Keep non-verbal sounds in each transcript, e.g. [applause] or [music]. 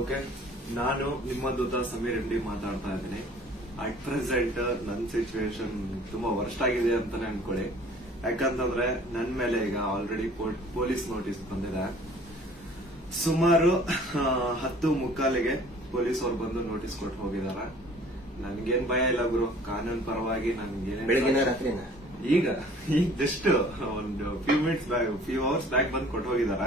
okay ನಾನು ನಿಮ್ಮ ದೂತ ಸಮೀರ್ ರೆಡ್ಡಿ ಮಾತಾಡ್ತಾ ಇದ್ದೀನಿ ಅಟ್ ಪ್ರೆಸೆಂಟ್ uh, ನನ್ನ ಸಿಚುವೇಶನ್ ತುಂಬಾ ವರ್ಷ ಆಗಿದೆ ಅಂತಾನೆ ಅನ್ಕೊಳ್ಳಿ ಯಾಕಂತಂದ್ರೆ ನನ್ನ ಮೇಲೆ ಈಗ ಆಲ್ರೆಡಿ ಪೊಲೀಸ್ ನೋಟಿಸ್ ಬಂದಿದೆ ಸುಮಾರು ಹತ್ತು ಮುಕ್ಕಾಲಿಗೆ ಪೊಲೀಸ್ ಅವ್ರು ಬಂದು ನೋಟಿಸ್ ಕೊಟ್ಟು ಹೋಗಿದಾರ ನನ್ಗೇನ್ ಭಯ ಇಲ್ಲ ಗುರು ಕಾನೂನು ಪರವಾಗಿ ನನ್ಗೆ ಈಗ [laughs] ಈಗ ಜಸ್ಟ್ ಒಂದು few minutes back few hours back ಬಂದು ಕೊಟ್ಟು ಹೋಗಿದಾರ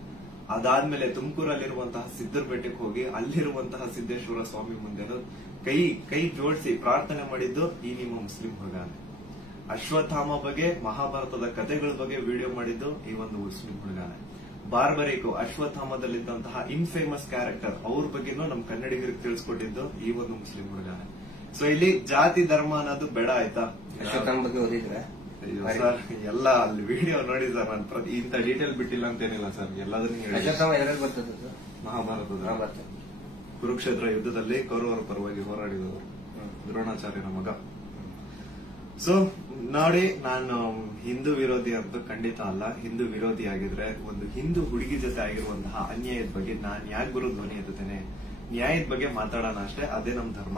ಅದಾದ್ಮೇಲೆ ತುಮಕೂರಲ್ಲಿರುವಂತಹ ಸಿದ್ದರ ಬೆಟ್ಟಕ್ಕೆ ಹೋಗಿ ಅಲ್ಲಿರುವಂತಹ ಸಿದ್ದೇಶ್ವರ ಸ್ವಾಮಿ ಮುಂದೆ ಕೈ ಕೈ ಜೋಡಿಸಿ ಪ್ರಾರ್ಥನೆ ಮಾಡಿದ್ದು ಈ ನಿಮ್ಮ ಮುಸ್ಲಿಂ ಹುಡುಗಾನೆ ಅಶ್ವತ್ಥಾಮ ಬಗ್ಗೆ ಮಹಾಭಾರತದ ಕಥೆಗಳ ಬಗ್ಗೆ ವಿಡಿಯೋ ಮಾಡಿದ್ದು ಈ ಒಂದು ಮುಸ್ಲಿಂ ಹುಡುಗಾನೆ ಬಾರ್ಬರೇಕು ಅಶ್ವತ್ಥಾಮದಲ್ಲಿದ್ದಂತಹ ಇನ್ಫೇಮಸ್ ಕ್ಯಾರೆಕ್ಟರ್ ಅವ್ರ ಬಗ್ಗೆನೂ ನಮ್ ಕನ್ನಡಿಗರಿಗೆ ತಿಳಿಸ್ಕೊಟ್ಟಿದ್ದು ಈ ಒಂದು ಮುಸ್ಲಿಂ ಹುಡುಗಾನೆ ಸೊ ಇಲ್ಲಿ ಜಾತಿ ಧರ್ಮ ಅನ್ನೋದು ಬೇಡ ಆಯ್ತಾ ಅಶ್ವತ್ಥಾಮ ಬಗ್ಗೆ ಓದಿದ್ರೆ ಸರ್ ಎಲ್ಲ ಅಲ್ಲಿ ವಿಡಿಯೋ ನೋಡಿ ಸರ್ ನಾನು ಪ್ರತಿ ಇಂಥ ಡೀಟೇಲ್ ಬಿಟ್ಟಿಲ್ಲ ಅಂತೇನಿಲ್ಲ ಸರ್ ಎಲ್ಲಾದ್ರೂ ಹೇಳಿ ಮಹಾಭಾರತದ ಕುರುಕ್ಷೇತ್ರ ಯುದ್ಧದಲ್ಲಿ ಕೌರವರ ಪರವಾಗಿ ಹೋರಾಡಿದವರು ದ್ರೋಣಾಚಾರ್ಯನ ಮಗ ಸೊ ನೋಡಿ ನಾನು ಹಿಂದೂ ವಿರೋಧಿ ಅಂತ ಖಂಡಿತ ಅಲ್ಲ ಹಿಂದೂ ವಿರೋಧಿ ಆಗಿದ್ರೆ ಒಂದು ಹಿಂದೂ ಹುಡುಗಿ ಜೊತೆ ಆಗಿರುವಂತಹ ಅನ್ಯಾಯದ ಬಗ್ಗೆ ನಾನು ಯಾಕೆ ಗುರು ಧ್ವನಿ ಎತ್ತುತ್ತೇನೆ ನ್ಯಾಯದ ಬಗ್ಗೆ ಮಾತಾಡೋಣ ಅಷ್ಟೇ ಅದೇ ನಮ್ಮ ಧರ್ಮ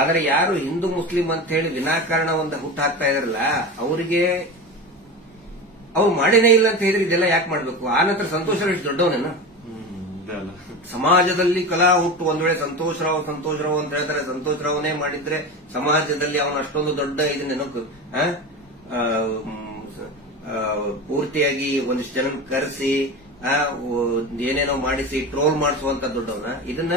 ಆದರೆ ಯಾರು ಹಿಂದೂ ಮುಸ್ಲಿಂ ಅಂತ ಹೇಳಿ ವಿನಾಕಾರಣ ಒಂದು ಹುಟ್ಟು ಹಾಕ್ತಾ ಇದಾರಲ್ಲ ಅವರಿಗೆ ಅವ್ರು ಮಾಡಿನೇ ಇಲ್ಲ ಅಂತ ಹೇಳಿದ್ರೆ ಇದೆಲ್ಲ ಯಾಕೆ ಮಾಡಬೇಕು ಆ ನಂತರ ಸಂತೋಷ ಎಷ್ಟು ದೊಡ್ಡವನೇನ ಸಮಾಜದಲ್ಲಿ ಕಲಾ ಹುಟ್ಟು ಒಂದ್ ವೇಳೆ ಸಂತೋಷರಾವ್ ಸಂತೋಷರಾವ್ ಅಂತ ಹೇಳ್ತಾರೆ ಸಂತೋಷರಾವನೇ ಮಾಡಿದ್ರೆ ಸಮಾಜದಲ್ಲಿ ಅವನ ಅಷ್ಟೊಂದು ದೊಡ್ಡ ಇದು ನೆನಪು ಪೂರ್ತಿಯಾಗಿ ಒಂದಿಷ್ಟು ಜನ ಕರೆಸಿ ಏನೇನೋ ಮಾಡಿಸಿ ಟ್ರೋಲ್ ಮಾಡಿಸುವಂತ ದೊಡ್ಡವನ ಇದನ್ನ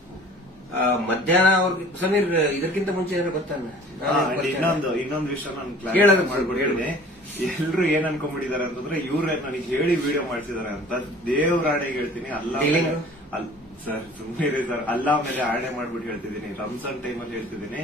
ಮಧ್ಯಾಹ್ನ ಅವ್ರಿಗೆ ಸಮೀರ್ ಇದಕ್ಕಿಂತ ಮುಂಚೆ ಏನೋ ಗೊತ್ತಲ್ಲ ಇನ್ನೊಂದು ಇನ್ನೊಂದು ವಿಷಯ ನಾನು ಕೇಳೋದು ಮಾಡ್ಬಿಡಿ ಎಲ್ರು ಏನ್ ಅನ್ಕೊಂಡ್ಬಿಟ್ಟಿದ್ದಾರೆ ಅಂತಂದ್ರೆ ಇವ್ರೆ ನನಗೆ ಹೇಳಿ ವಿಡಿಯೋ ಮಾಡ್ಸಿದಾರೆ ಅಂತ ದೇವ್ರ ಹೇಳ್ತೀನಿ ಅಲ್ಲ ಸರ್ ಸುಮ್ಮನೆ ಸರ್ ಅಲ್ಲ ಮೇಲೆ ಆಣೆ ಮಾಡ್ಬಿಟ್ಟು ಹೇಳ್ತಿದ್ದೀನಿ ರಂಜಾನ್ ಅಲ್ಲಿ ಹೇಳ್ತಿದ್ದೀನಿ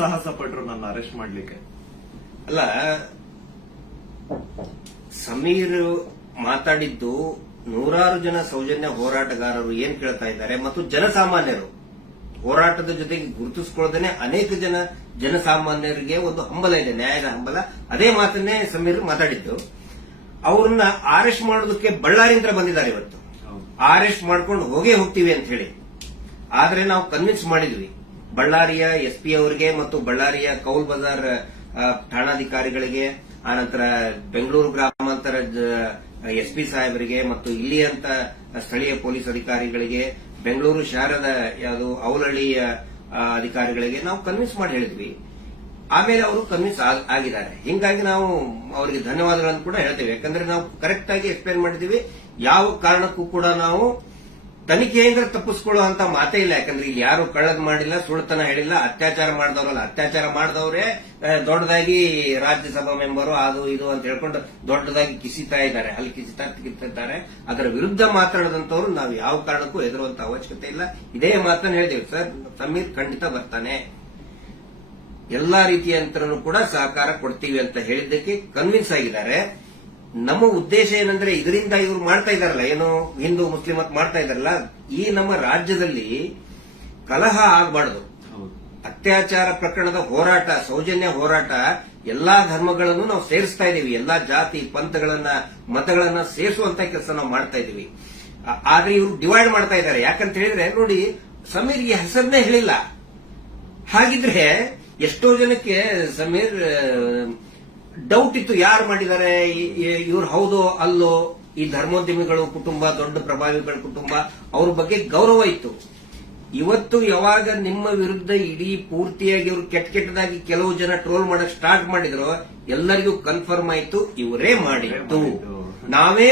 ಸಾಹಸ ಪಟ್ರು ನನ್ನ ಅರೆಸ್ಟ್ ಮಾಡ್ಲಿಕ್ಕೆ ಅಲ್ಲ ಸಮೀರ್ ಮಾತಾಡಿದ್ದು ನೂರಾರು ಜನ ಸೌಜನ್ಯ ಹೋರಾಟಗಾರರು ಏನ್ ಕೇಳ್ತಾ ಇದ್ದಾರೆ ಮತ್ತು ಜನಸಾಮಾನ್ಯರು ಹೋರಾಟದ ಜೊತೆಗೆ ಗುರುತಿಸಿಕೊಳ್ಳದೇನೆ ಅನೇಕ ಜನ ಜನಸಾಮಾನ್ಯರಿಗೆ ಒಂದು ಹಂಬಲ ಇದೆ ನ್ಯಾಯದ ಹಂಬಲ ಅದೇ ಮಾತನ್ನೇ ಸಮೀರ್ ಮಾತಾಡಿದ್ದು ಅವ್ರನ್ನ ಆರೆಸ್ಟ್ ಮಾಡೋದಕ್ಕೆ ಬಳ್ಳಾರಿಯಿಂದ ಬಂದಿದ್ದಾರೆ ಇವತ್ತು ಆರೆಸ್ಟ್ ಮಾಡ್ಕೊಂಡು ಹೋಗೇ ಹೋಗ್ತೀವಿ ಅಂತ ಹೇಳಿ ಆದರೆ ನಾವು ಕನ್ವಿನ್ಸ್ ಮಾಡಿದ್ವಿ ಬಳ್ಳಾರಿಯ ಎಸ್ಪಿ ಅವರಿಗೆ ಮತ್ತು ಬಳ್ಳಾರಿಯ ಕೌಲ್ ಬಜಾರ್ ಠಾಣಾಧಿಕಾರಿಗಳಿಗೆ ಆನಂತರ ಬೆಂಗಳೂರು ಗ್ರಾಮಾಂತರ ಎಸ್ಪಿ ಸಾಹೇಬರಿಗೆ ಮತ್ತು ಇಲ್ಲಿಯಂತ ಸ್ಥಳೀಯ ಪೊಲೀಸ್ ಅಧಿಕಾರಿಗಳಿಗೆ ಬೆಂಗಳೂರು ಶಹರದ ಯಾವುದು ಔಲಳ್ಳಿಯ ಅಧಿಕಾರಿಗಳಿಗೆ ನಾವು ಕನ್ವಿನ್ಸ್ ಮಾಡಿ ಹೇಳಿದ್ವಿ ಆಮೇಲೆ ಅವರು ಕನ್ವಿನ್ಸ್ ಆಗಿದ್ದಾರೆ ಹಿಂಗಾಗಿ ನಾವು ಅವರಿಗೆ ಧನ್ಯವಾದಗಳನ್ನು ಕೂಡ ಹೇಳ್ತೇವೆ ಯಾಕಂದ್ರೆ ನಾವು ಕರೆಕ್ಟ್ ಆಗಿ ಎಕ್ಸ್ಪ್ಲೇನ್ ಮಾಡಿದ್ದೀವಿ ಯಾವ ಕಾರಣಕ್ಕೂ ಕೂಡ ನಾವು ತನಿಖೆಯಿಂದ ತಪ್ಪಿಸ್ಕೊಳ್ಳುವಂತ ಮಾತೇ ಇಲ್ಲ ಯಾಕಂದ್ರೆ ಇಲ್ಲಿ ಯಾರು ಕಳ್ಳದ್ ಮಾಡಿಲ್ಲ ಸುಳ್ತನ ಹೇಳಿಲ್ಲ ಅತ್ಯಾಚಾರ ಮಾಡಿದವರಲ್ಲ ಅತ್ಯಾಚಾರ ಮಾಡಿದವರೇ ದೊಡ್ಡದಾಗಿ ರಾಜ್ಯಸಭಾ ಮೆಂಬರು ಅದು ಇದು ಅಂತ ಹೇಳ್ಕೊಂಡು ದೊಡ್ಡದಾಗಿ ಕಿಸಿತಾ ಇದ್ದಾರೆ ಅಲ್ಲಿ ಕಿಸಿತಾ ಕಿತ್ತಿದ್ದಾರೆ ಅದರ ವಿರುದ್ಧ ಮಾತಾಡದಂತವ್ರು ನಾವು ಯಾವ ಕಾರಣಕ್ಕೂ ಹೆದರುವಂತ ಅವಶ್ಯಕತೆ ಇಲ್ಲ ಇದೇ ಮಾತನ್ನು ಹೇಳಿದೆ ಸರ್ ಸಮೀರ್ ಖಂಡಿತ ಬರ್ತಾನೆ ಎಲ್ಲಾ ರೀತಿಯ ಕೂಡ ಸಹಕಾರ ಕೊಡ್ತೀವಿ ಅಂತ ಹೇಳಿದ್ದಕ್ಕೆ ಕನ್ವಿನ್ಸ್ ಆಗಿದ್ದಾರೆ ನಮ್ಮ ಉದ್ದೇಶ ಏನಂದ್ರೆ ಇದರಿಂದ ಇವರು ಮಾಡ್ತಾ ಇದಾರಲ್ಲ ಏನು ಹಿಂದೂ ಮುಸ್ಲಿಂ ಅಂತ ಮಾಡ್ತಾ ಇದಾರಲ್ಲ ಈ ನಮ್ಮ ರಾಜ್ಯದಲ್ಲಿ ಕಲಹ ಆಗಬಾರ್ದು ಅತ್ಯಾಚಾರ ಪ್ರಕರಣದ ಹೋರಾಟ ಸೌಜನ್ಯ ಹೋರಾಟ ಎಲ್ಲಾ ಧರ್ಮಗಳನ್ನು ನಾವು ಸೇರಿಸ್ತಾ ಇದೀವಿ ಎಲ್ಲಾ ಜಾತಿ ಪಂಥಗಳನ್ನ ಮತಗಳನ್ನ ಸೇರಿಸುವಂತ ಕೆಲಸ ನಾವು ಮಾಡ್ತಾ ಇದೀವಿ ಆದ್ರೆ ಇವರು ಡಿವೈಡ್ ಮಾಡ್ತಾ ಇದ್ದಾರೆ ಯಾಕಂತ ಹೇಳಿದ್ರೆ ನೋಡಿ ಸಮೀರ್ಗೆ ಹೆಸರನ್ನೇ ಹೇಳಿಲ್ಲ ಹಾಗಿದ್ರೆ ಎಷ್ಟೋ ಜನಕ್ಕೆ ಸಮೀರ್ ಡೌಟ್ ಇತ್ತು ಯಾರು ಮಾಡಿದ್ದಾರೆ ಇವ್ರು ಹೌದೋ ಅಲ್ಲೋ ಈ ಧರ್ಮೋದ್ಯಮಿಗಳು ಕುಟುಂಬ ದೊಡ್ಡ ಪ್ರಭಾವಿಗಳ ಕುಟುಂಬ ಅವ್ರ ಬಗ್ಗೆ ಗೌರವ ಇತ್ತು ಇವತ್ತು ಯಾವಾಗ ನಿಮ್ಮ ವಿರುದ್ಧ ಇಡೀ ಪೂರ್ತಿಯಾಗಿ ಇವರು ಕೆಟ್ಟ ಕೆಟ್ಟದಾಗಿ ಕೆಲವು ಜನ ಟ್ರೋಲ್ ಮಾಡಕ್ ಸ್ಟಾರ್ಟ್ ಮಾಡಿದ್ರು ಎಲ್ಲರಿಗೂ ಕನ್ಫರ್ಮ್ ಆಯ್ತು ಇವರೇ ಮಾಡಿದ್ದು ನಾವೇ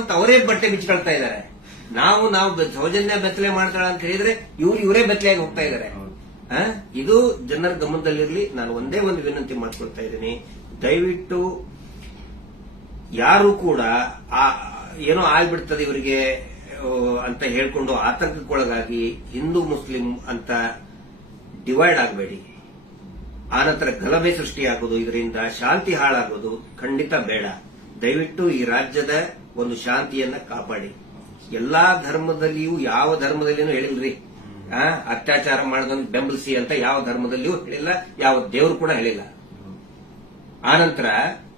ಅಂತ ಅವರೇ ಬಟ್ಟೆ ಬಿಚ್ಕೊಳ್ತಾ ಇದ್ದಾರೆ ನಾವು ನಾವು ಸೌಜನ್ಯ ಬೆತ್ತಲೆ ಮಾಡ್ತಾಳ ಅಂತ ಹೇಳಿದ್ರೆ ಇವ್ರು ಇವರೇ ಬೆತ್ತಲೆಯಾಗಿ ಹೋಗ್ತಾ ಇದ್ದಾರೆ ಇದು ಜನರ ಗಮನದಲ್ಲಿರ್ಲಿ ನಾನು ಒಂದೇ ಒಂದು ವಿನಂತಿ ಮಾಡ್ಕೊಳ್ತಾ ಇದ್ದೀನಿ ದಯವಿಟ್ಟು ಯಾರು ಕೂಡ ಏನೋ ಆಗ್ಬಿಡ್ತದೆ ಇವರಿಗೆ ಅಂತ ಹೇಳ್ಕೊಂಡು ಆತಂಕಕ್ಕೊಳಗಾಗಿ ಹಿಂದೂ ಮುಸ್ಲಿಂ ಅಂತ ಡಿವೈಡ್ ಆಗಬೇಡಿ ಆನಂತರ ಗಲಭೆ ಸೃಷ್ಟಿಯಾಗೋದು ಇದರಿಂದ ಶಾಂತಿ ಹಾಳಾಗೋದು ಖಂಡಿತ ಬೇಡ ದಯವಿಟ್ಟು ಈ ರಾಜ್ಯದ ಒಂದು ಶಾಂತಿಯನ್ನ ಕಾಪಾಡಿ ಎಲ್ಲಾ ಧರ್ಮದಲ್ಲಿಯೂ ಯಾವ ಧರ್ಮದಲ್ಲಿಯೂ ಹೇಳಿಲ್ರಿ ಅತ್ಯಾಚಾರ ಮಾಡೋದನ್ನು ಬೆಂಬಲಿಸಿ ಅಂತ ಯಾವ ಧರ್ಮದಲ್ಲಿಯೂ ಹೇಳಿಲ್ಲ ಯಾವ ದೇವರು ಕೂಡ ಹೇಳಿಲ್ಲ ಆನಂತರ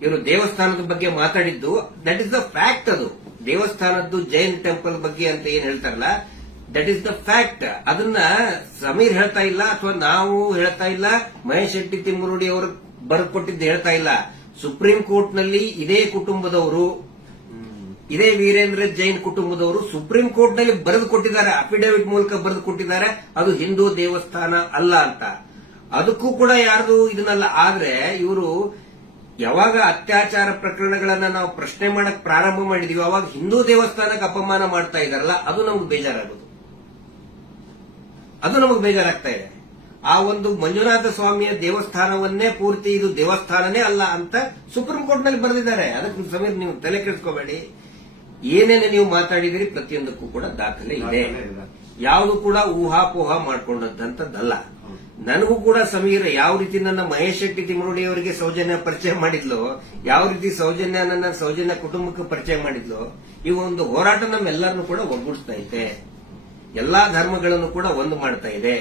ಇವರು ದೇವಸ್ಥಾನದ ಬಗ್ಗೆ ಮಾತಾಡಿದ್ದು ದಟ್ ಇಸ್ ದ ಫ್ಯಾಕ್ಟ್ ಅದು ದೇವಸ್ಥಾನದ್ದು ಜೈನ್ ಟೆಂಪಲ್ ಬಗ್ಗೆ ಅಂತ ಏನ್ ಹೇಳ್ತಾರಲ್ಲ ದಟ್ ಇಸ್ ದ ಫ್ಯಾಕ್ಟ್ ಅದನ್ನ ಸಮೀರ್ ಹೇಳ್ತಾ ಇಲ್ಲ ಅಥವಾ ನಾವು ಹೇಳ್ತಾ ಇಲ್ಲ ಮಹೇಶ್ ಶೆಟ್ಟಿ ತಿಮ್ಮರುಡಿ ಅವರು ಬರ್ಕೊಟ್ಟಿದ್ದು ಹೇಳ್ತಾ ಇಲ್ಲ ಸುಪ್ರೀಂ ಕೋರ್ಟ್ ನಲ್ಲಿ ಇದೇ ಕುಟುಂಬದವರು ಇದೇ ವೀರೇಂದ್ರ ಜೈನ್ ಕುಟುಂಬದವರು ಸುಪ್ರೀಂ ಕೋರ್ಟ್ ನಲ್ಲಿ ಬರೆದು ಕೊಟ್ಟಿದ್ದಾರೆ ಅಫಿಡೇವಿಟ್ ಮೂಲಕ ಬರೆದು ಕೊಟ್ಟಿದ್ದಾರೆ ಅದು ಹಿಂದೂ ದೇವಸ್ಥಾನ ಅಲ್ಲ ಅಂತ ಅದಕ್ಕೂ ಕೂಡ ಯಾರ್ದು ಇದನ್ನಲ್ಲ ಆದ್ರೆ ಇವರು ಯಾವಾಗ ಅತ್ಯಾಚಾರ ಪ್ರಕರಣಗಳನ್ನ ನಾವು ಪ್ರಶ್ನೆ ಮಾಡಕ್ ಪ್ರಾರಂಭ ಮಾಡಿದೀವಿ ಅವಾಗ ಹಿಂದೂ ದೇವಸ್ಥಾನಕ್ಕೆ ಅಪಮಾನ ಮಾಡ್ತಾ ಇದಾರಲ್ಲ ಅದು ನಮ್ಗೆ ಬೇಜಾರಾಗೋದು ಅದು ನಮಗೆ ಬೇಜಾರಾಗ್ತಾ ಇದೆ ಆ ಒಂದು ಮಂಜುನಾಥ ಸ್ವಾಮಿಯ ದೇವಸ್ಥಾನವನ್ನೇ ಪೂರ್ತಿ ಇದು ದೇವಸ್ಥಾನನೇ ಅಲ್ಲ ಅಂತ ಸುಪ್ರೀಂ ಕೋರ್ಟ್ ನಲ್ಲಿ ಬರೆದಿದ್ದಾರೆ ಅದಕ್ಕೆ ಸಮೇತ ನೀವು ತಲೆ ಕೆಡಿಸ್ಕೋಬೇಡಿ ಏನೇನು ನೀವು ಮಾತಾಡಿದಿರಿ ಪ್ರತಿಯೊಂದಕ್ಕೂ ಕೂಡ ದಾಖಲೆ ಇದೆ ಯಾವುದು ಕೂಡ ಊಹಾಪೋಹ ಮಾಡಿಕೊಂಡಂತದ್ದಲ್ಲ ನನಗೂ ಕೂಡ ಸಮೀರ ಯಾವ ರೀತಿ ನನ್ನ ಮಹೇಶ್ ಶೆಟ್ಟಿ ತಿಮರುಡಿ ಅವರಿಗೆ ಸೌಜನ್ಯ ಪರಿಚಯ ಮಾಡಿದ್ಲು ಯಾವ ರೀತಿ ಸೌಜನ್ಯ ನನ್ನ ಸೌಜನ್ಯ ಕುಟುಂಬಕ್ಕೆ ಪರಿಚಯ ಮಾಡಿದ್ಲು ಈ ಒಂದು ಹೋರಾಟ ನಮ್ಮೆಲ್ಲರನ್ನು ಕೂಡ ಒಗ್ಗೂಡಿಸ್ತಾ ಇದೆ ಎಲ್ಲಾ ಧರ್ಮಗಳನ್ನು ಕೂಡ ಒಂದು ಮಾಡ್ತಾ ಇದೆ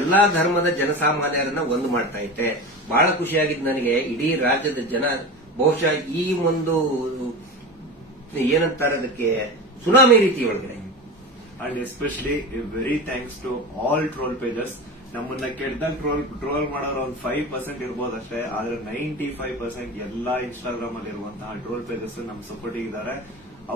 ಎಲ್ಲಾ ಧರ್ಮದ ಜನಸಾಮಾನ್ಯರನ್ನ ಒಂದು ಮಾಡ್ತಾ ಇದೆ ಬಹಳ ಖುಷಿಯಾಗಿದ್ದು ನನಗೆ ಇಡೀ ರಾಜ್ಯದ ಜನ ಬಹುಶಃ ಈ ಒಂದು ಏನಂತಾರೆ ಅದಕ್ಕೆ ಸುನಾಮಿ ರೀತಿ ಒಳಗಡೆ and especially very thanks to all troll pages ನಮ್ಮನ್ನ ಕೆಟ್ಟದಾಗ ಟ್ರೋಲ್ ಟ್ರೋಲ್ ಮಾಡೋರು ಒಂದು ಫೈವ್ ಪರ್ಸೆಂಟ್ ಇರ್ಬೋದು ಅಷ್ಟೇ ಆದ್ರೆ ನೈಂಟಿ ಫೈವ್ ಪರ್ಸೆಂಟ್ ಎಲ್ಲಾ ಇನ್ಸ್ಟಾಗ್ರಾಮ್ ಅಲ್ಲಿ ಇರುವಂತಹ ಟ್ರೋಲ್ ಪೇಜಸ್ ನಮ್ ಸಪೋರ್ಟ್ ಇದ್ದಾರೆ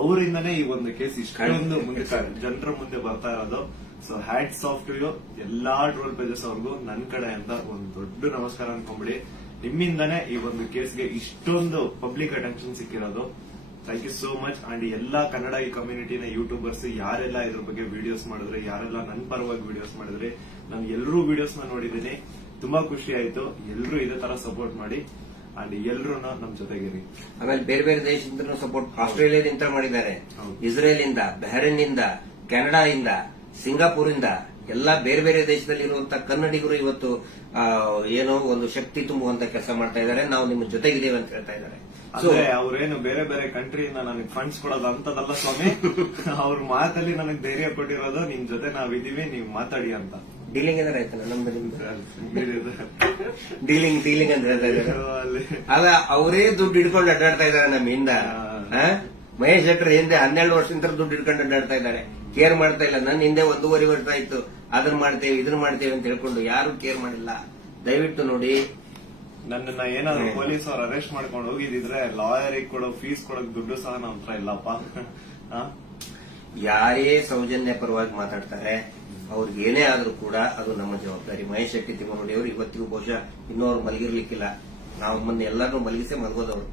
ಅವರಿಂದನೇ ಈ ಒಂದು ಕೇಸ್ ಇಷ್ಟೊಂದು ಮುಂದೆ ಜನರ ಮುಂದೆ ಬರ್ತಾ ಇರೋದು so hats off to you ಎಲ್ಲಾ ಟ್ರೋಲ್ ಪೇಜಸ್ ಅವ್ರಿಗೂ ನನ್ನ ಅಂತ ಒಂದು ದೊಡ್ಡ ನಮಸ್ಕಾರ ಅನ್ಕೊಂಬಿಡಿ ನಿಮ್ಮಿಂದನೇ ಈ ಒಂದು ಕೇಸ್ಗೆ ಇಷ್ಟೊಂದು ಪಬ್ಲಿಕ್ ಅಟೆನ್ಷನ್ ಸಿಕ್ಕಿರೋದು thank you so much and ಎಲ್ಲಾ ಕನ್ನಡ ಈ ಕಮ್ಯುನಿಟಿನ ಯೂಟ್ಯೂಬರ್ಸ್ ಯಾರೆಲ್ಲ ಇದ್ರ ಬಗ್ಗೆ ವಿಡಿಯೋಸ್ ಮಾಡಿದ್ರೆ ಯಾರೆಲ್ಲ ನನ್ನ ಪರವಾಗಿ ವಿಡಿಯೋಸ್ ಮಾಡಿದ್ರೆ ನಾನು ಎಲ್ಲರೂ ವಿಡಿಯೋಸ್ ನ ನೋಡಿದ್ದೀನಿ ತುಂಬಾ ಖುಷಿ ಆಯ್ತು ಎಲ್ಲರೂ ಇದೇ ತರ ಸಪೋರ್ಟ್ ಮಾಡಿ ಅಂಡ್ ಎಲ್ಲರೂ ನಮ್ ಜೊತೆಗಿರಿ ಆಮೇಲೆ ಬೇರೆ ಬೇರೆ ದೇಶದಿಂದ ಸಪೋರ್ಟ್ ಆಸ್ಟ್ರೇಲಿಯಾದಿಂದ ಮಾಡಿದ್ದಾರೆ ಇಸ್ರೇಲ್ ಇಂದ ಬಹರೇನ್ ಇಂದ ಕೆನಡಾ ಇಂದ ಸಿಂಗಾಪುರ್ ಇಂದ ಎಲ್ಲಾ ಬೇರೆ ಬೇರೆ ದೇಶದಲ್ಲಿ ಇರುವಂತಹ ಕನ್ನಡಿಗರು ಇವತ್ತು ಏನೋ ಒಂದು ಶಕ್ತಿ ತುಂಬುವಂತ ಕೆಲಸ ಮಾಡ್ತಾ ಇದ್ದಾರೆ ನಾವು ನಿಮ್ಮ ಜೊತೆಗಿದ್ದೇವೆ ಅಂತ ಹೇಳ್ತಾ ಇದ್ದಾರೆ ಅದೇ ಅವ್ರೇನು ಬೇರೆ ಬೇರೆ ಕಂಟ್ರಿಯಿಂದ ನನಗೆ ಫಂಡ್ಸ್ ಕೊಡೋದು ಅಂತದಲ್ಲ ಸ್ವಾಮಿ [laughs] ಅವ್ರ ಮಾತಲ್ಲಿ ನನಗೆ ಧೈರ್ಯ ಕೊಟ್ಟಿರೋದು ನಿಮ್ ಜೊತೆ ನಾವಿದೀವಿ ನೀವು ಮಾತಾಡಿ ಅಂತ ಡೀಲಿಂಗ್ ಅಂದ್ರೆ ಆಯ್ತಲ್ಲ ನಮ್ದು ಡೀಲಿಂಗ್ ಡೀಲಿಂಗ್ ಅಂದ್ರೆ ಅಲ್ಲ ಅವರೇ ದುಡ್ಡು ಹಿಡ್ಕೊಂಡು ಅಡ್ಡಾಡ್ತಾ ಇದಾರೆ ನಮ್ಮಿಂದ ಮಹೇಶ್ ಶೆಟ್ಟರ್ ಹಿಂದೆ ಹನ್ನೆರಡು ವರ್ಷದಿಂದ ದುಡ್ಡು ಇಡ್ಕೊಂಡು ಅಡ್ಡಾಡ್ತಾ ಇದ್ದಾರೆ ಕೇರ್ ಮಾಡ್ತಾ ಇಲ್ಲ ನನ್ನ ಹಿಂದೆ ಒಂದೂವರೆ ವರ್ಷ ಆಯ್ತು ಅದನ್ನ ಮಾಡ್ತೇವೆ ಇದನ್ನ ಮಾಡ್ತೇವೆ ಅಂತ ಹೇಳ್ಕೊಂಡು ಯಾರು ಕೇರ್ ಮಾಡಿಲ್ಲ ದಯವಿಟ್ಟು ನೋಡಿ ನನ್ನನ್ನ ಏನಾದ್ರು ಪೊಲೀಸ್ ಅವ್ರು ಅರೆಸ್ಟ್ ಮಾಡ್ಕೊಂಡು ಹೋಗಿದ್ರೆ ಲಾಯರಿಗೆ ಕೊಡೋ ಫೀಸ್ ಕೊಡೋಕ್ ದುಡ್ಡು ಸಹ ನಮ್ಮತ್ರ ಹತ್ರ ಇಲ್ಲಪ್ಪ ಯಾರೇ ಸೌಜನ್ಯ ಪರವಾಗಿ ಮಾತಾಡ್ತಾರೆ ಅವ್ರಿಗೆ ಏನೇ ಆದ್ರೂ ಕೂಡ ಅದು ನಮ್ಮ ಜವಾಬ್ದಾರಿ ಮಹೇಶ್ ಶೆಟ್ಟಿ ತಿಮ್ಮನೋಡಿ ಅವರು ಇವತ್ತಿಗೂ ಬಹುಶಃ ಅವ್ರು ಮಲಗಿರ್ಲಿಕ್ಕಿಲ್ಲ ನಾವು ಮೊನ್ನೆ ಎಲ್ಲರನ್ನೂ ಮಲಗಿಸಿ ಮಲಗೋದವರು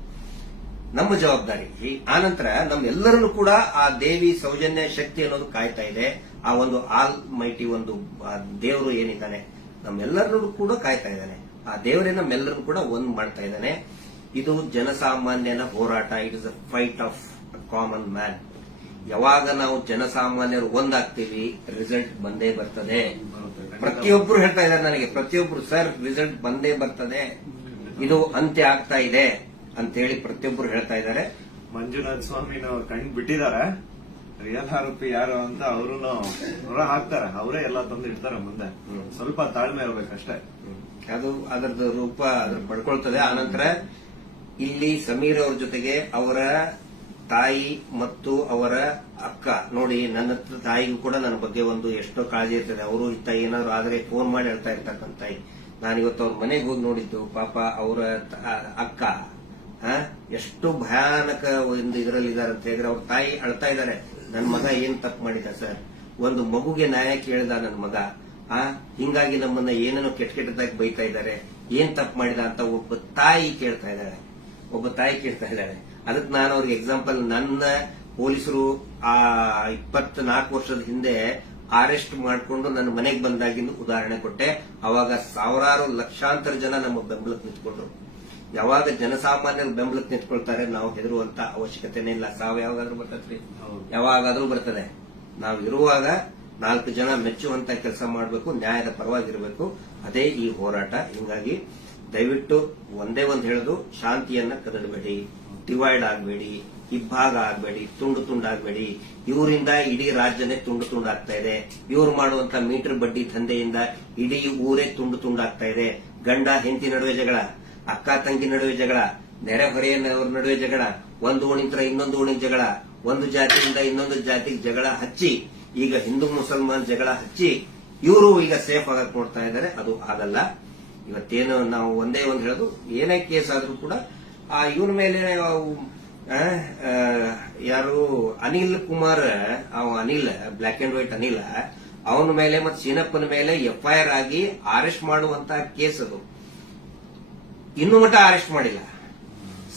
ನಮ್ಮ ಜವಾಬ್ದಾರಿ ಆ ನಂತರ ನಮ್ಮೆಲ್ಲರನ್ನು ಕೂಡ ಆ ದೇವಿ ಸೌಜನ್ಯ ಶಕ್ತಿ ಅನ್ನೋದು ಕಾಯ್ತಾ ಇದೆ ಆ ಒಂದು ಆಲ್ ಮೈಟಿ ಒಂದು ದೇವರು ಏನಿದ್ದಾನೆ ನಮ್ಮೆಲ್ಲರನ್ನು ಕೂಡ ಕಾಯ್ತಾ ಇದ್ದಾನೆ ಆ ದೇವರೇ ನಮ್ಮೆಲ್ಲರೂ ಕೂಡ ಒಂದ್ ಮಾಡ್ತಾ ಇದ್ದಾನೆ ಇದು ಜನಸಾಮಾನ್ಯನ ಹೋರಾಟ it is a fight of common man ಯಾವಾಗ ನಾವು ಜನಸಾಮಾನ್ಯರು ಒಂದಾಗ್ತೀವಿ ರಿಸಲ್ಟ್ ಬಂದೇ ಬರ್ತದೆ ಪ್ರತಿಯೊಬ್ರು ಹೇಳ್ತಾ ಇದ್ದಾರೆ ನನಗೆ ಪ್ರತಿಯೊಬ್ರು ಸರ್ ರಿಸಲ್ಟ್ ಬಂದೇ ಬರ್ತದೆ ಇದು ಅಂತ್ಯ ಆಗ್ತಾ ಇದೆ ಅಂತ ಹೇಳಿ ಪ್ರತಿಯೊಬ್ರು ಹೇಳ್ತಾ ಇದ್ದಾರೆ ಮಂಜುನಾಥ ಸ್ವಾಮಿನವ್ರು ಕಣ್ ಬಿಟ್ಟಿದ್ದಾರೆ ರಿಯಲ್ ಆರೋಪಿ ಯಾರು ಅಂತ ಅವರು ಹೊರ ಹಾಕ್ತಾರೆ ಅವರೇ ಎಲ್ಲ ತಂದು ಇಡ್ತಾರೆ ಮುಂದೆ ಸ್ವಲ್ಪ ತಾಳ್ಮೆ ಇರಬೇಕಷ್ಟೇ ಅದು ಅದರದ್ದು ರೂಪ ಅದ್ರ ಪಡ್ಕೊಳ್ತದೆ ಆನಂತರ ಇಲ್ಲಿ ಸಮೀರ್ ಅವ್ರ ಜೊತೆಗೆ ಅವರ ತಾಯಿ ಮತ್ತು ಅವರ ಅಕ್ಕ ನೋಡಿ ನನ್ನ ತಾಯಿಗೂ ಕೂಡ ನನ್ನ ಬಗ್ಗೆ ಒಂದು ಎಷ್ಟೋ ಕಾಳಜಿ ಇರ್ತದೆ ಅವರು ಇತ್ತ ಏನಾದ್ರು ಆದರೆ ಫೋನ್ ಮಾಡಿ ಹೇಳ್ತಾ ಇರ್ತಕ್ಕಂಥ ತಾಯಿ ನಾನಿವತ್ತು ಅವ್ರ ಮನೆಗೆ ಹೋಗಿ ನೋಡಿದ್ದು ಪಾಪ ಅವರ ಅಕ್ಕ ಎಷ್ಟು ಭಯಾನಕ ಒಂದು ಇದರಲ್ಲಿ ಇದಾರೆ ಅಂತ ಹೇಳಿದ್ರೆ ಅವ್ರ ತಾಯಿ ಅಳ್ತಾ ಇದ್ದಾರೆ ನನ್ನ ಮಗ ಏನ್ ತಪ್ಪು ಮಾಡಿದ ಸರ್ ಒಂದು ಮಗುಗೆ ನ್ಯಾಯ ಕೇಳಿದ ನನ್ನ ಮಗ ಆ ಹಿಂಗಾಗಿ ನಮ್ಮನ್ನ ಏನೇನೋ ಕೆಟ್ಟ ಕೆಟ್ಟದಾಗಿ ಬೈತಾ ಇದ್ದಾರೆ ಏನ್ ತಪ್ಪು ಮಾಡಿದ ಅಂತ ಒಬ್ಬ ತಾಯಿ ಕೇಳ್ತಾ ಇದ್ದಾಳೆ ಒಬ್ಬ ತಾಯಿ ಕೇಳ್ತಾ ಇದ್ದಾಳೆ ಅದಕ್ಕೆ ನಾನು ಅವ್ರಿಗೆ ಎಕ್ಸಾಂಪಲ್ ನನ್ನ ಪೊಲೀಸರು ಆ ನಾಲ್ಕು ವರ್ಷದ ಹಿಂದೆ ಅರೆಸ್ಟ್ ಮಾಡಿಕೊಂಡು ನನ್ನ ಮನೆಗೆ ಬಂದಾಗಿಂದ ಉದಾಹರಣೆ ಕೊಟ್ಟೆ ಅವಾಗ ಸಾವಿರಾರು ಲಕ್ಷಾಂತರ ಜನ ನಮ್ಮ ಬೆಂಬಲಕ್ಕೆ ನಿಂತ್ಕೊಂಡ್ರು ಯಾವಾಗ ಜನಸಾಮಾನ್ಯರು ಬೆಂಬಲಕ್ಕೆ ನಿಂತ್ಕೊಳ್ತಾರೆ ನಾವು ಹೆದರುವಂತ ಅವಶ್ಯಕತೆನೇ ಇಲ್ಲ ಸಾವು ಯಾವಾಗಾದ್ರೂ ಬರ್ತದ್ರಿ ಯಾವಾಗಾದ್ರೂ ಬರ್ತದೆ ನಾವು ಇರುವಾಗ ನಾಲ್ಕು ಜನ ಮೆಚ್ಚುವಂತ ಕೆಲಸ ಮಾಡಬೇಕು ನ್ಯಾಯದ ಪರವಾಗಿರಬೇಕು ಅದೇ ಈ ಹೋರಾಟ ಹಿಂಗಾಗಿ ದಯವಿಟ್ಟು ಒಂದೇ ಒಂದು ಹೇಳೋದು ಶಾಂತಿಯನ್ನ ಕದಡಬೇಡಿ ಡಿವೈಡ್ ಆಗಬೇಡಿ ಇಬ್ಬಾಗ ಆಗಬೇಡಿ ತುಂಡು ತುಂಡಾಗಬೇಡಿ ಇವರಿಂದ ಇಡೀ ರಾಜ್ಯನೇ ತುಂಡು ತುಂಡಾಗ್ತಾ ಇದೆ ಇವ್ರು ಮಾಡುವಂತ ಮೀಟರ್ ಬಡ್ಡಿ ದಂಧೆಯಿಂದ ಇಡೀ ಊರೇ ತುಂಡು ತುಂಡಾಗ್ತಾ ಇದೆ ಗಂಡ ಹೆಂಡತಿ ನಡುವೆ ಜಗಳ ಅಕ್ಕ ತಂಗಿ ನಡುವೆ ಜಗಳ ನೆರೆಹೊರೆಯವ್ರ ನಡುವೆ ಜಗಳ ಒಂದು ಓಣಿಂತರ ಇನ್ನೊಂದು ಓಣಿಗೆ ಜಗಳ ಒಂದು ಜಾತಿಯಿಂದ ಇನ್ನೊಂದು ಜಾತಿಗೆ ಜಗಳ ಹಚ್ಚಿ ಈಗ ಹಿಂದೂ ಮುಸಲ್ಮಾನ್ ಜಗಳ ಹಚ್ಚಿ ಇವರು ಈಗ ಸೇಫ್ ಆಗಕ್ ನೋಡ್ತಾ ಇದ್ದಾರೆ ಅದು ಆಗಲ್ಲ ಇವತ್ತೇನು ನಾವು ಒಂದೇ ಒಂದು ಹೇಳೋದು ಏನೇ ಕೇಸ್ ಆದ್ರೂ ಕೂಡ ಆ ಇವನ ಮೇಲೆ ಯಾರು ಅನಿಲ್ ಕುಮಾರ್ ಅವ Anil black and white Anil ಅವನ ಮೇಲೆ ಮತ್ತೆ ಸೀನಪ್ಪನ ಮೇಲೆ ಎಫ್ಐಆರ್ ಆಗಿ ಅರೆಸ್ಟ್ ಮಾಡುವಂತ ಕೇಸ್ ಅದು ಇನ್ನು ಮಟ್ಟ ಅರೆಸ್ಟ್ ಮಾಡಿಲ್ಲ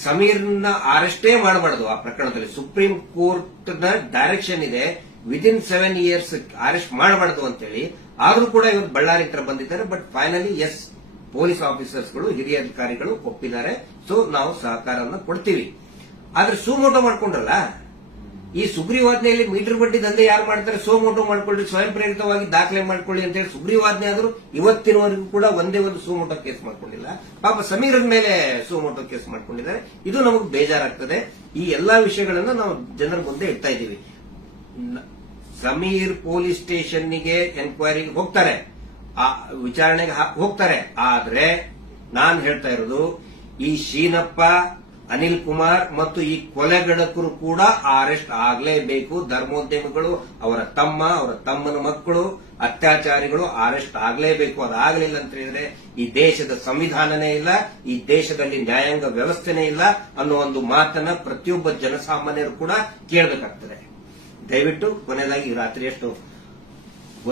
ಸಮೀರ್ನ ಅರೆಸ್ಟೇ ಮಾಡಬಾರ್ದು ಆ ಪ್ರಕರಣದಲ್ಲಿ ಸುಪ್ರೀಂ ಕೋರ್ಟ್ನ ಡೈರೆಕ್ಷನ್ ಇದೆ ವಿದಿನ್ ಸೆವೆನ್ ಇಯರ್ಸ್ ಅರೆಸ್ಟ್ ಮಾಡಬಾರ್ದು ಅಂತೇಳಿ ಆದರೂ ಕೂಡ ಇವತ್ತು ಬಳ್ಳಾರಿ ಹತ್ರ ಬಂದಿದ್ದಾರೆ ಬಟ್ ಫೈನಲಿ ಎಸ್ ಪೊಲೀಸ್ ಆಫೀಸರ್ಸ್ಗಳು ಹಿರಿಯ ಅಧಿಕಾರಿಗಳು ಒಪ್ಪಿದ್ದಾರೆ ಸೊ ನಾವು ಸಹಕಾರವನ್ನು ಕೊಡ್ತೀವಿ ಆದ್ರೆ ಸುಮೋಟೋ ಮಾಡ್ಕೊಂಡ್ರಲ್ಲ ಈ ಸುಗ್ರೀವಾಜ್ಞೆಯಲ್ಲಿ ಮೀಟರ್ ಬಡ್ಡಿ ದಂಧೆ ಯಾರು ಮಾಡ್ತಾರೆ ಸೋಮೋಟೋ ಮಾಡ್ಕೊಳ್ಳಿ ಸ್ವಯಂ ಪ್ರೇರಿತವಾಗಿ ದಾಖಲೆ ಮಾಡ್ಕೊಳ್ಳಿ ಅಂತ ಹೇಳಿ ಸುಗ್ರೀವಾಜ್ಞೆ ಆದರೂ ಇವತ್ತಿನವರೆಗೂ ಕೂಡ ಒಂದೇ ಒಂದು ಸೋಮೋಟೋ ಕೇಸ್ ಮಾಡ್ಕೊಂಡಿಲ್ಲ ಪಾಪ ಸಮೀರದ ಮೇಲೆ ಸೋಮೋಟೋ ಕೇಸ್ ಮಾಡ್ಕೊಂಡಿದ್ದಾರೆ ಇದು ನಮಗೆ ಬೇಜಾರಾಗ್ತದೆ ಈ ಎಲ್ಲಾ ವಿಷಯಗಳನ್ನು ನಾವು ಜನರ ಮುಂದೆ ಇಡ್ತಾ ಇದ್ದೀವಿ ಸಮೀರ್ ಪೊಲೀಸ್ ಸ್ಟೇಷನ್ನಿಗೆ ಎನ್ಕ್ವೈರಿಗೆ ಹೋಗ್ತಾರೆ ಆ ವಿಚಾರಣೆಗೆ ಹೋಗ್ತಾರೆ ಆದ್ರೆ ನಾನು ಹೇಳ್ತಾ ಇರೋದು ಈ ಶೀನಪ್ಪ ಅನಿಲ್ ಕುಮಾರ್ ಮತ್ತು ಈ ಕೊಲೆಗಡಕರು ಕೂಡ ಅರೆಸ್ಟ್ ಆಗಲೇಬೇಕು ಧರ್ಮೋದ್ಯಮಿಗಳು ಅವರ ತಮ್ಮ ಅವರ ತಮ್ಮನ ಮಕ್ಕಳು ಅತ್ಯಾಚಾರಿಗಳು ಅರೆಸ್ಟ್ ಆಗಲೇಬೇಕು ಅದಾಗಲಿಲ್ಲ ಅಂತ ಹೇಳಿದ್ರೆ ಈ ದೇಶದ ಸಂವಿಧಾನನೇ ಇಲ್ಲ ಈ ದೇಶದಲ್ಲಿ ನ್ಯಾಯಾಂಗ ವ್ಯವಸ್ಥೆನೇ ಇಲ್ಲ ಅನ್ನೋ ಒಂದು ಮಾತನ್ನ ಪ್ರತಿಯೊಬ್ಬ ಜನಸಾಮಾನ್ಯರು ಕೂಡ ಕೇಳಬೇಕಾಗ್ತದೆ ದಯವಿಟ್ಟು ಕೊನೆಯದಾಗಿ ರಾತ್ರಿ ಎಷ್ಟು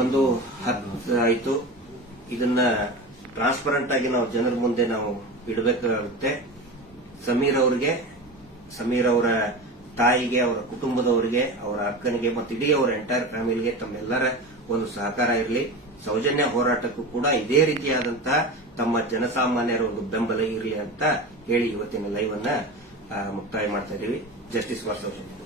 ಒಂದು ಹತ್ತು ಆಯಿತು ಇದನ್ನ ಟ್ರಾನ್ಸ್ಪರೆಂಟ್ ಆಗಿ ನಾವು ಜನರ ಮುಂದೆ ನಾವು ಇಡಬೇಕಾಗುತ್ತೆ ಸಮೀರ್ ಅವರಿಗೆ ಸಮೀರ್ ಅವರ ತಾಯಿಗೆ ಅವರ ಕುಟುಂಬದವರಿಗೆ ಅವರ ಅಕ್ಕನಿಗೆ ಮತ್ತು ಇಡೀ ಅವರ ಎಂಟೈರ್ ಫ್ಯಾಮಿಲಿಗೆ ತಮ್ಮೆಲ್ಲರ ಒಂದು ಸಹಕಾರ ಇರಲಿ ಸೌಜನ್ಯ ಹೋರಾಟಕ್ಕೂ ಕೂಡ ಇದೇ ರೀತಿಯಾದಂತಹ ತಮ್ಮ ಜನಸಾಮಾನ್ಯರ ಒಂದು ಬೆಂಬಲ ಇರಲಿ ಅಂತ ಹೇಳಿ ಇವತ್ತಿನ ಲೈವ್ ಅನ್ನ ಮುಕ್ತಾಯ ಮಾಡ್ತಾ ಇದ್ದೀವಿ ಜಸ್ಟಿಸ್ ವಾಸೌಜನ್ಯ